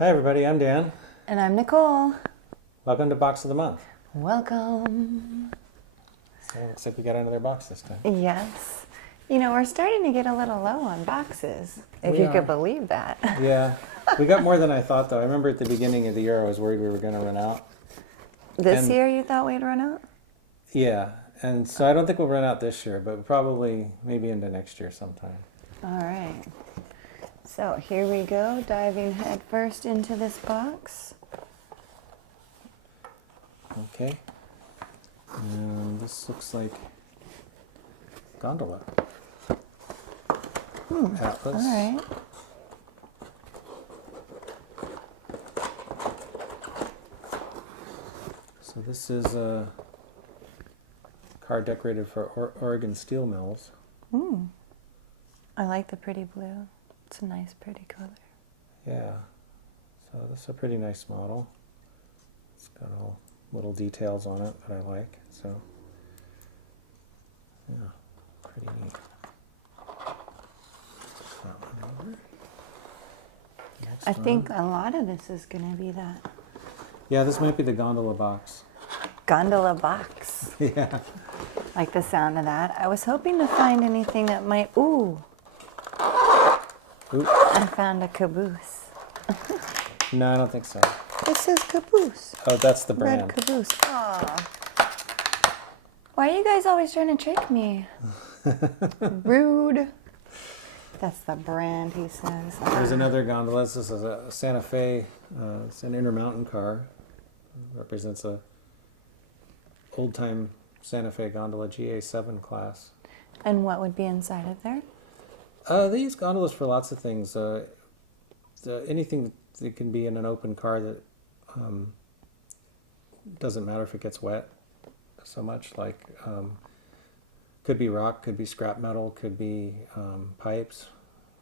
Hi everybody, I'm Dan. And I'm Nicole. Welcome to Box of the Month. Welcome. So it looks like we got another box this time. Yes. You know, we're starting to get a little low on boxes, if We you are. could believe that. Yeah, we got more than I thought though. I remember at the beginning of the year I was worried we were going to run out. This And- year you thought we'd run out? Yeah, and so I don't think we'll run out this year, but probably maybe into next year sometime. All right. So here we go, diving head first into this box. Okay. And this looks like Gondola. Atlas. All right. So this is a car decorated for Oregon steel mills. I like the pretty blue. It's a nice, pretty color. Yeah, so this is a pretty nice model. It's got all little details on it that I like, so yeah, pretty neat. That one over. Next I one. think a lot of this is going to be that Yeah, this might be the Gondola box. gondola box. Yeah. Like the sound of that. I was hoping to find anything that might... Ooh, Oop. I found a Caboose. No, I don't think so. It says Caboose. Oh, that's the Red brand. Caboose. Aw. Why are you guys always trying to trick me? Rude. That's the brand, he says. There's another Gondola. This is a Santa Fe. It's an Intermountain car. Represents a old-time Santa Fe Gondola GA7 class. And what would be inside of there? They use gondolas for lots of things. Anything that can be in an open car that doesn't matter if it gets wet so much. Like could be rock, could be scrap metal, could be pipes,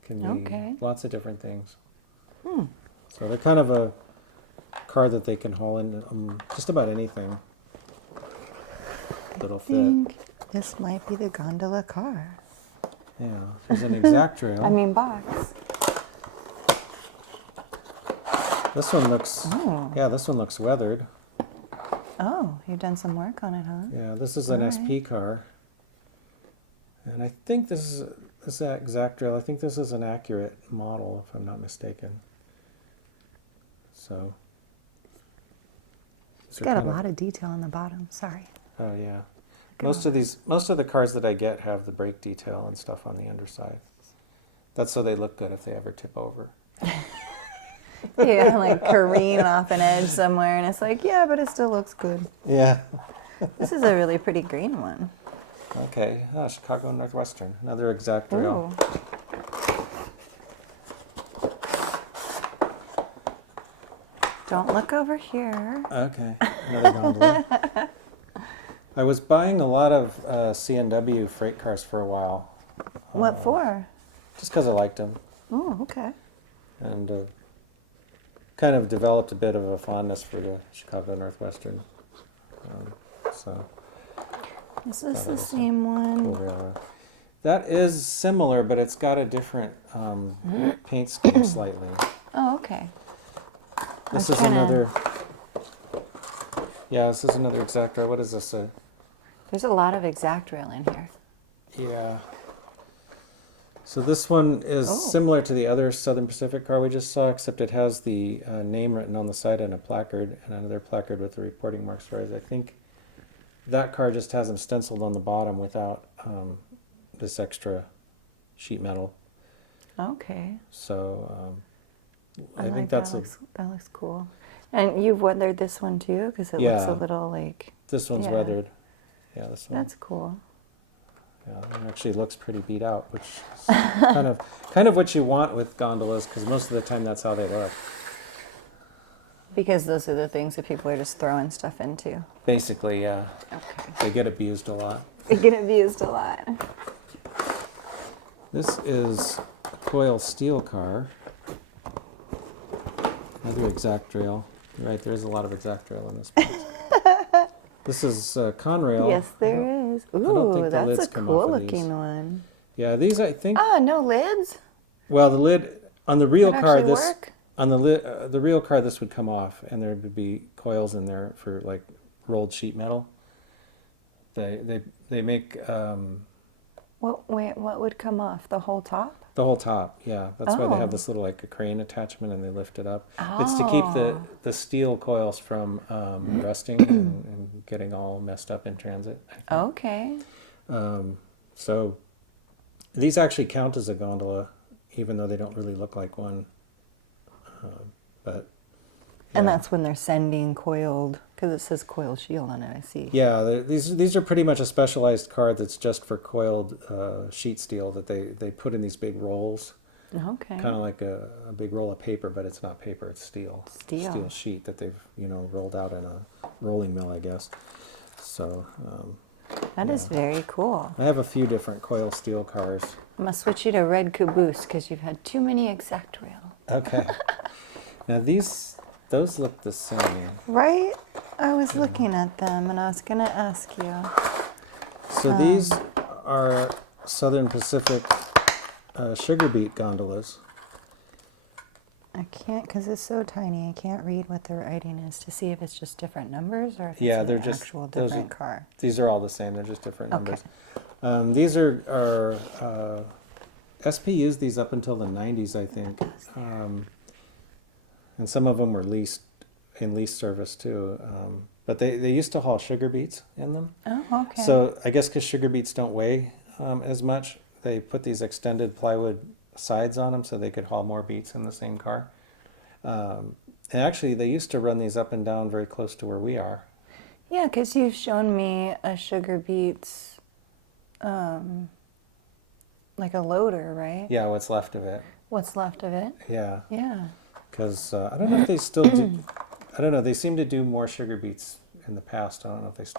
can be Okay. lots of different things. So they're kind of a car that they can haul in just about anything that'll I fit. think this might be the gondola car. Yeah, there's an ExactRail. I mean box. This one looks, Oh. yeah, this one looks weathered. Oh, you've done some work on it, huh? Yeah, this is an Alright. SP car. And I think this is ExactRail. I think this is an accurate model, if I'm not mistaken. So. It's got a lot of detail on the bottom. Sorry. Oh yeah. Go Most of the cars that I get have the brake detail and stuff on the underside. That's so they look good if they ever tip over. Yeah, like careen off an edge somewhere, and it's like, yeah, but it still looks good. Yeah. This is a really pretty green one. Okay. Chicago Northwestern. Another ExactRail. Ooh. Don't look over here. Okay. Another gondola. I was buying a lot of CNW freight cars for a while. What for? Just because I liked them. Oh, okay. And kind of developed a bit of a fondness for the Chicago Northwestern. So Is this Thought it the was same one? cool railroad. That is similar, but it's got a different paint scheme slightly. Oh, okay. This was is trying to- another. Yeah, this is another ExactRail. What is this? There's a lot of ExactRail in here. Yeah. So this one is Oh. similar to the other Southern Pacific car we just saw, except it has the name written on the side and a placard, and another placard with the reporting marks. Whereas I think that car just has them stenciled on the bottom without this extra sheet metal. Okay. So I like think that's that looks cool. And you've weathered this one too, because it looks Yeah. a little like. this one's Yeah. weathered. Yeah, this one. That's cool. Yeah, it actually looks pretty beat out, which is kind of what you want with gondolas, because most of the time that's how they look. Because those are the things that people are just throwing stuff into. Basically, yeah. Okay. They get abused a lot. They get abused a lot. This is a Coil steel car. Another ExactRail. You're right, there's a lot of ExactRail in this box. This is Conrail. Yes, there is. don't Ooh, think the that's lids a come cool off of these. looking one. Yeah, these I think. Ah, no lids? Well, the lid on the real Would car. actually This work? On the real car, this would come off, and there would be coils in there for like rolled sheet metal. They make What would come off? The whole top? the whole top. Yeah, that's why they have Oh. this little like a crane attachment, and they lift it up. It's to keep the steel coils from rusting and getting all messed up in transit. I think. Okay. So these actually count as a gondola, even though they don't really look like one. But And yeah. that's when they're sending coiled, because it says coil shield on it, I see. Yeah, these are pretty much a specialized car that's just for coiled sheet steel that they put in these big rolls, Okay. kind of like a big roll of paper, but it's not paper, it's steel. Steel. Steel sheet that they've rolled out in a rolling mill, I guess. So That is very cool. I have a few different coil steel cars. I must switch you to red Caboose because you've had too many ExactRail. Okay. Now those look the same. Right? I was looking at them and I was going to ask you. So these are Southern Pacific sugar beet gondolas. I can't, because it's so tiny, I can't read what the writing is to see if it's just different numbers or if it's Yeah, an they're just actual those different are- car. These are all the same. They're just different Okay. numbers. These are SP used these up until the 90s, I think. And some of them were in lease service too. But they used to haul sugar beets in them. Oh, okay. So I guess because sugar beets don't weigh as much, they put these extended plywood sides on them so they could haul more beets in the same car. And actually, they used to run these up and down very close to where we are. Yeah, because you've shown me a sugar beets, like a loader, right? Yeah, what's left of it. What's left of it? Yeah, Yeah. because I don't know if they still do. I don't know. They seem to do more sugar beets in the past. I don't know if if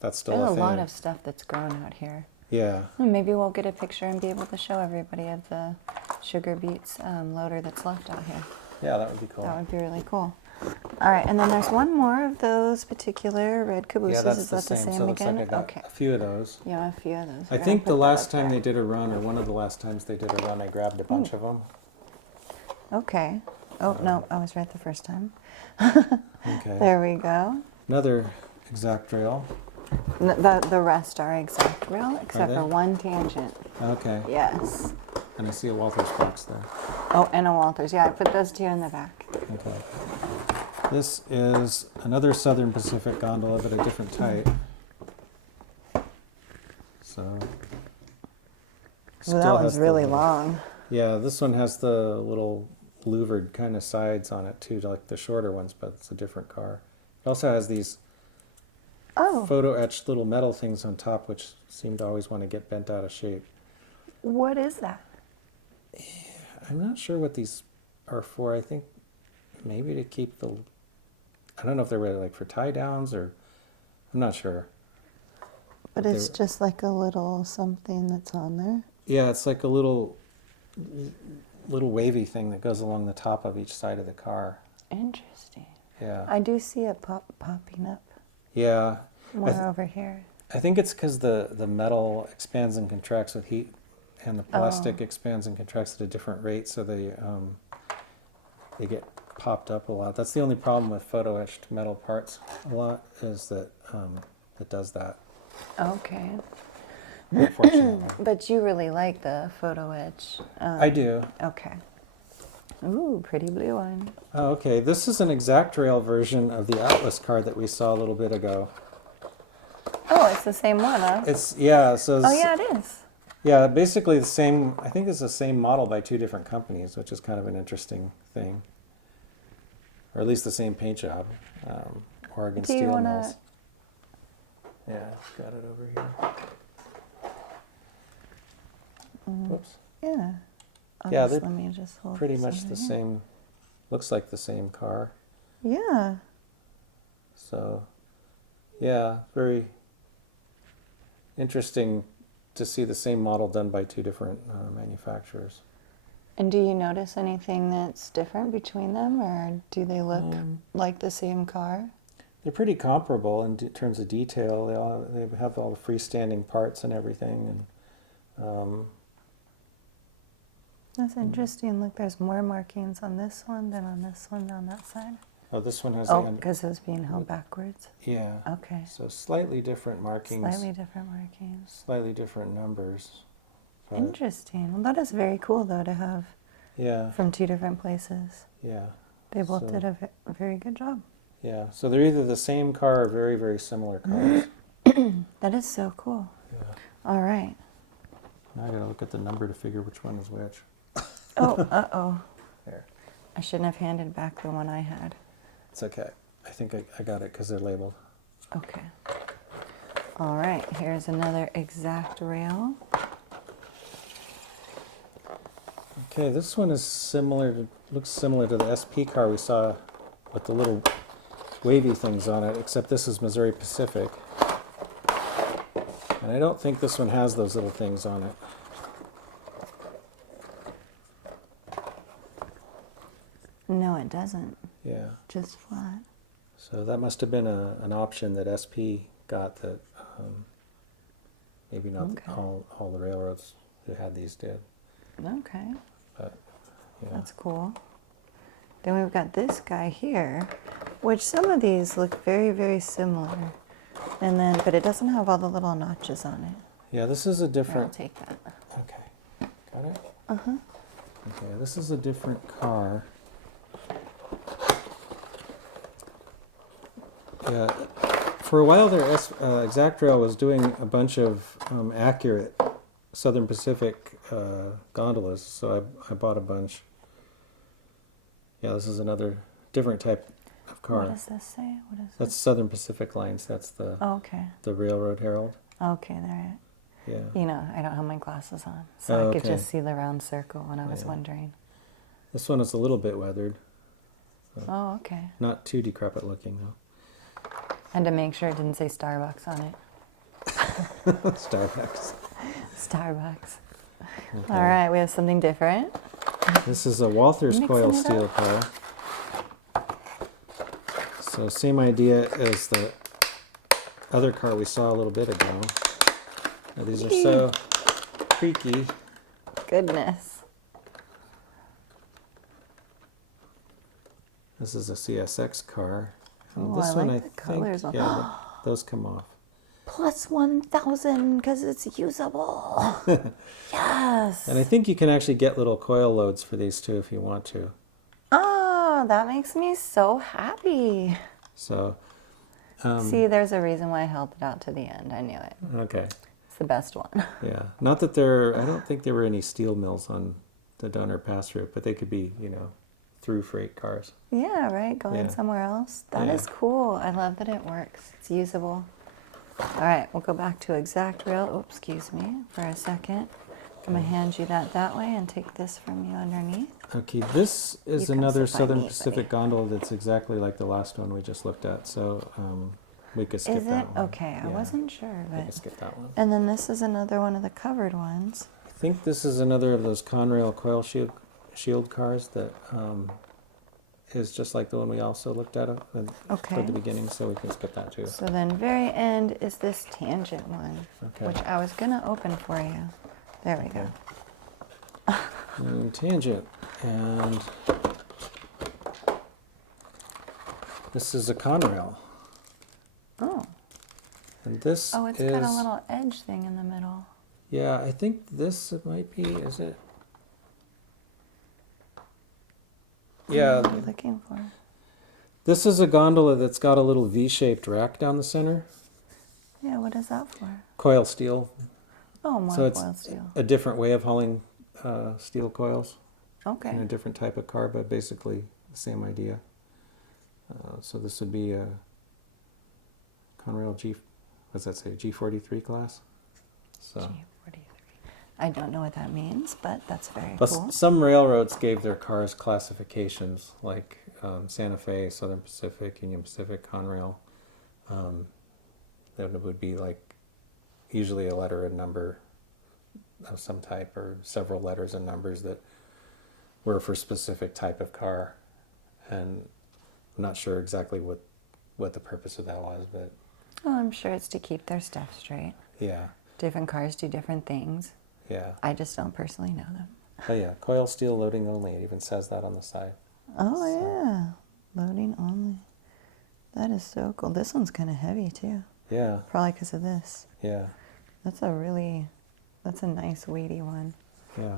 that's still There's a a thing. lot of stuff that's grown out here. Yeah. Well, maybe we'll get a picture and be able to show everybody of the sugar beets loader that's left out here. Yeah, that would be cool. That would be really cool. All right, and then there's one more of those particular red cabooses. Yeah, that's Is the that the same. same So it looks again? like I got Okay. a few of those. Yeah, a few of those. I We're gonna think put the that last up time there. they did a run, or one of the last times they did a run, I grabbed a bunch of them. Okay. Oh, no, I was right the first time. Okay. There we go. Another ExactRail. The rest are ExactRail, except they? for one tangent. Okay. Yes. And I see a Walthers box there. Oh, and a Walthers. Yeah, I put those two in the back. Okay. This is another Southern Pacific gondola, but a different type. So. Well, still that has one's the really little- long. Yeah, this one has the little louvered kind of sides on it too, like the shorter ones, but it's a different car. It also has these Oh, photo etched little metal things on top, which seem to always want to get bent out of shape. what is that? I'm not sure what these are for. I think maybe to keep the. I don't know if they're really like for tie downs or. I'm not sure. But it's just like a little something that's on there. Yeah, it's like a little wavy thing that goes along the top of each side of the car. Interesting. Yeah. I do see it popping up Yeah. more over here. I think it's because the metal expands and contracts with heat, and the plastic expands and contracts at a different rate, so they get popped up a lot. That's the only problem with photo etched metal parts a lot, is that it does that. Okay. Unfortunately, But you really like the photo etch. I do. Okay. Ooh, pretty blue one. Oh, okay. This is an ExactRail version of the Atlas car that we saw a little bit ago. Oh, it's the same one, huh? It's yeah. So Oh, yeah, it is. yeah, basically the same. I think it's the same model by two different companies, which is kind of an interesting thing. Or at least the same paint job, Oregon Do you Steel wanna- Mills. Yeah, got it over here. Whoops. Yeah. Yeah, they're let me just hold Pretty this much over the here. same. Looks like the same car. Yeah. So, yeah, very interesting to see the same model done by two different manufacturers. And do you notice anything that's different between them, or do they look like the same car? They're pretty comparable in terms of detail. They have all the freestanding parts and everything, and That's interesting. Look, there's more markings on this one than on this one on that side. Oh, this one has Oh, the end. because it was being held backwards. Yeah. Okay. So slightly different markings. Slightly different markings. Slightly different numbers. But Interesting. Well, that is very cool, though, to have yeah. from two different places. Yeah. They both So- did a very good job. Yeah. So they're either the same car or very, very similar cars. That is so cool. Yeah. All right. Now I gotta look at the number to figure which one is which. Oh, uh-oh. There. I shouldn't have handed back the one I had. It's okay. I think I got it because they're labeled. Okay. All right. Here's another ExactRail. Okay, this one is similar. Looks similar to the SP car we saw with the little wavy things on it, except this is Missouri Pacific. And I don't think this one has those little things on it. No, it doesn't. Yeah. Just flat. So that must have been an option that SP got that maybe not Okay. all the railroads that had these did. Okay. But yeah. That's cool. Then we've got this guy here, which some of these look very, very similar. And then, but it doesn't have all the little notches on it. Yeah, this is a Here, I'll different. take that. Okay. Got it? Uh-huh. Okay, this is a different car. Yeah, for a while there, ExactRail was doing a bunch of accurate Southern Pacific gondolas, so I bought a bunch. Yeah, this is another different type of car. What does this say? What is That's Southern Pacific Lines. That's the Oh, okay. the Railroad Herald. Okay, there. Yeah. You know, I don't have my glasses on, so Oh, I could okay. just see the round circle when I was Yeah. wondering. This one is a little bit weathered. Oh, okay. Not too decrepit looking though. And to make sure it didn't say Starbucks on it. Starbucks. Starbucks. Okay. All right, we have something different. This is a Walthers Mixing coil it steel up. car. So same idea as the other car we saw a little bit ago. Now, these are so creaky. Goodness. This is a CSX car. And Oh, I this one like I the colors think, on- yeah, those come off. Plus 1,000 because it's usable. Yes. And I think you can actually get little coil loads for these too if you want to. Oh, that makes me so happy. So, See, there's a reason why I held it out to the end. I knew it. okay, It's the best one. yeah. Not that I don't think there were any steel mills on the Donner Pass route, but they could be, through freight cars. Yeah, right? Going Yeah. somewhere else. That Yeah. is cool. I love that it works. It's usable. All right, we'll go back to ExactRail. Oops, excuse me for a second. I'm going to hand you that way and take this from you underneath. Okay, this is You come another sit by Southern me, Pacific buddy. gondola that's exactly like the last one we just looked at, so we could skip Is it? that one. Okay, I Yeah, wasn't sure. we could But skip that one. And then this is another one of the covered ones. I think this is another of those Conrail coil shield cars that is just like the one we also looked at Okay. toward the beginning, so we can skip that too. So then very end is this tangent one, Okay. which I was going to open for you. There we go. And tangent, and this is a Conrail, Oh. and this Oh, it's is got a little edge thing in the middle. yeah. I think this might be. Is it? Yeah, What are you looking for? this is a gondola that's got a little V-shaped rack down the center, Yeah, what is that for? coil steel. Oh, more So it's coil steel. a different way of hauling steel coils in a Okay. different type of car, but basically the same idea. So this would be a Conrail what's that say, G43 class? So. G43. I don't know what that means, but that's very Plus, cool. some railroads gave their cars classifications, like Santa Fe, Southern Pacific, Union Pacific, Conrail. That would be like usually a letter and number of some type, or several letters and numbers that were for specific type of car. And I'm not sure exactly what the purpose of that was, but Well, I'm sure it's to keep their stuff straight. yeah, Different cars do different things. yeah. I just don't personally know them. Oh yeah, coil steel loading only. It even says that on the side. Oh So, yeah, loading only. That is so cool. This one's kind of heavy too. yeah, Probably because of this. yeah, That's a nice weighty one. yeah.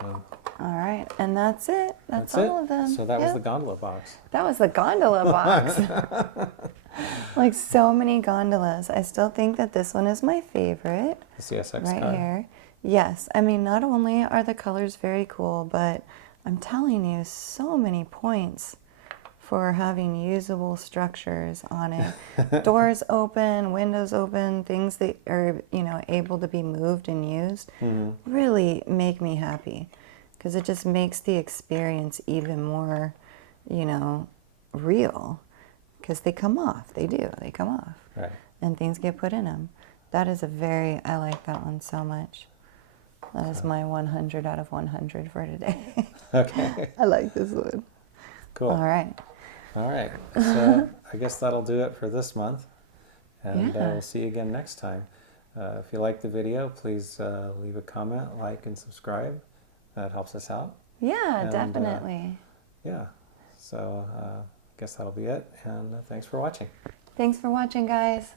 So All right, and that's it. That's it. all of them. So that was Yep. the gondola box. That was the gondola box. Like so many gondolas. I still think that this one is my favorite. The CSX Right car. here. Yes, I mean, not only are the colors very cool, but I'm telling you, so many points for having usable structures on it. Doors open, windows open, things that are, able to be moved and used really make me happy because it just makes the experience even more, real because they come off. They do. They come off. Right. And things get put in them. I like that one so much. That is my 100 out of 100 for today. Okay. I like this one. Cool. All right. All right. So I guess that'll do it for this month. And Yeah. we'll see you again next time. If you like the video, please leave a comment, like, and subscribe. That helps us out. Yeah, And, definitely. Yeah. So I guess that'll be it. And thanks for watching. Thanks for watching, guys.